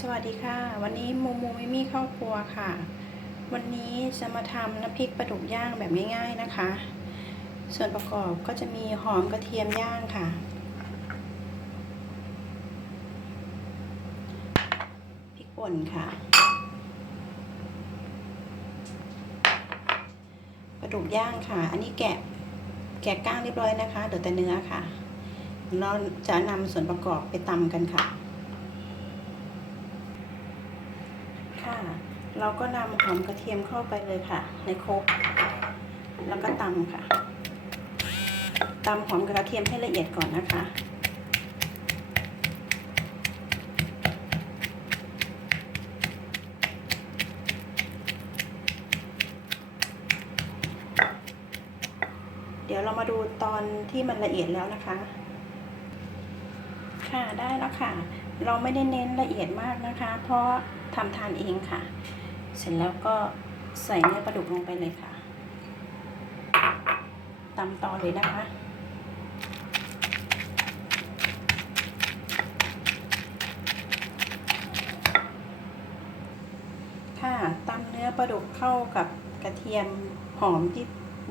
สวัสดีค่ะ วันนี้มูมูมิมี่ครอบครัวค่ะ วันนี้จะมาทำน้ำพริกปลาดุกย่างแบบง่ายๆนะคะ ส่วนประกอบก็จะมีหอมกระเทียมย่างค่ะ พริกป่นค่ะปลาดุกย่างค่ะ อันนี้แกะแกะก้างเรียบร้อยนะคะเหลือแต่เนื้อค่ะ เราจะนำส่วนประกอบไปตำกันค่ะ เราก็นำหอมกระเทียมเข้าไปเลยค่ะ ในโครกแล้วก็ตำค่ะตำหอมกระเทียมให้ละเอียดก่อนนะคะเดี๋ยวเรามาดูตอนที่มันละเอียดแล้วนะคะ ค่ะได้แล้วค่ะ เราไม่ได้เน้นละเอียดมากนะคะ เพราะทำทานเองค่ะ เสร็จแล้วก็ใส่เนื้อปลาดุกลงไปเลยค่ะตำต่อเลยนะคะ ค่ะตำเนื้อปลาดุกเข้ากับกระเทียมหอมที่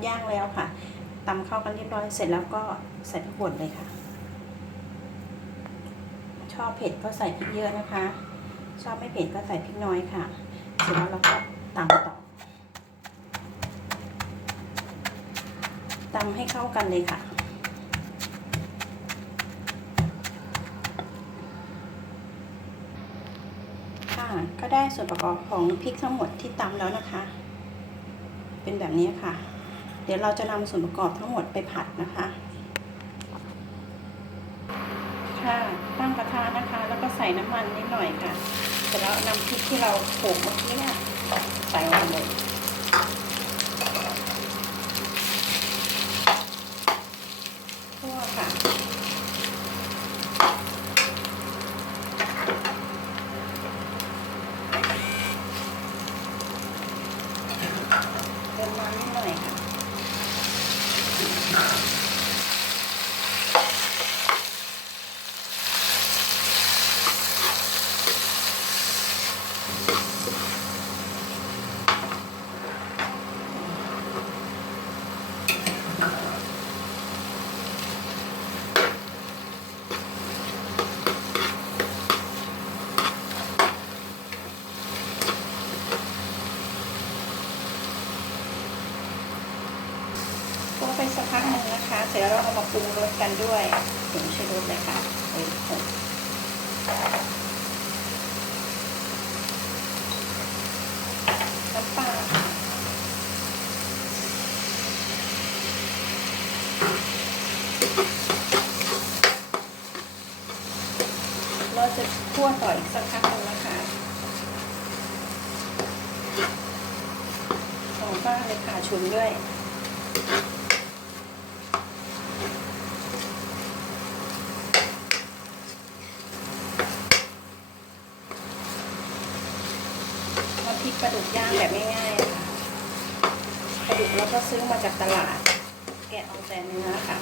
ย่างแล้วค่ะตำเข้ากันเรียบร้อยเสร็จแล้วก็ใส่พริกป่นเลยค่ะ ชอบเผ็ดก็ใส่พริกเยอะนะคะ ชอบไม่เผ็ดก็ใส่พริกน้อยค่ะ เสร็จแล้วเราก็ตำต่อตำให้เข้ากันเลยค่ะ ค่ะ ก็ได้ส่วนประกอบของพริกทั้งหมดที่ตำแล้วนะคะ เป็นแบบนี้ค่ะ เดี๋ยวเราจะนำส่วนประกอบทั้งหมดไปผัดนะคะ ค่ะ ตั้งกระทะนะคะ แล้วก็ใส่น้ำมันนิดหน่อยค่ะ ร็จแล้วนำพริกที่เราโขลกเมื่อกี้เนี่ยใส่ลงเลยคั่วค่ะเติมน้ำนิดหน่อยค่ะ ไปสักพักหนึ่งนะคะ เสร็จแล้วเราเอามาปรุงรสกันด้วยผงชูรสเลยค่ะเอ้ยผง น้ำปลาเราจะคั่วต่ออีกสักพักหนึ่งนะคะสองฝ้าเลยค่ะชุนด้วย พริกปลาดุกย่างแบบง่ายๆค่ะปลาดุกเราก็ซื้อมาจากตลาด แกะเอาแต่เนื้อค่ะ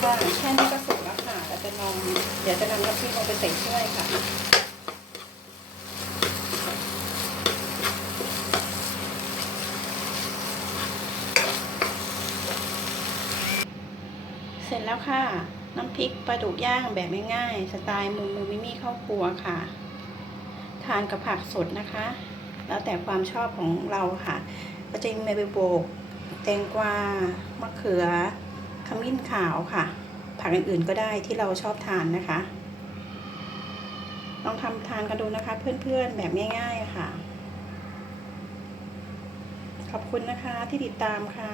ค่ะแค่นี้ก็สุกแล้วค่ะเราจะนองเดี๋ยวจะนำน้ำพริกลงไปใส่ถ้วยค่ะเสร็จแล้วค่ะ น้ำพริกปลาดุกย่างแบบง่ายๆสไตล์มูมูมิมี่ข้าวครัวค่ะ ทานกับผักสดนะคะ แล้วแต่ความชอบของเราค่ะ ก็จะมีใบโบก แตงกวามะเขือขมิ้นขาวค่ะ ผักอื่นๆก็ได้ที่เราชอบทานนะคะ ลองทำทานกันดูนะคะ เพื่อนๆแบบง่าย ๆค่ะ ขอบคุณนะคะที่ติดตามค่ะ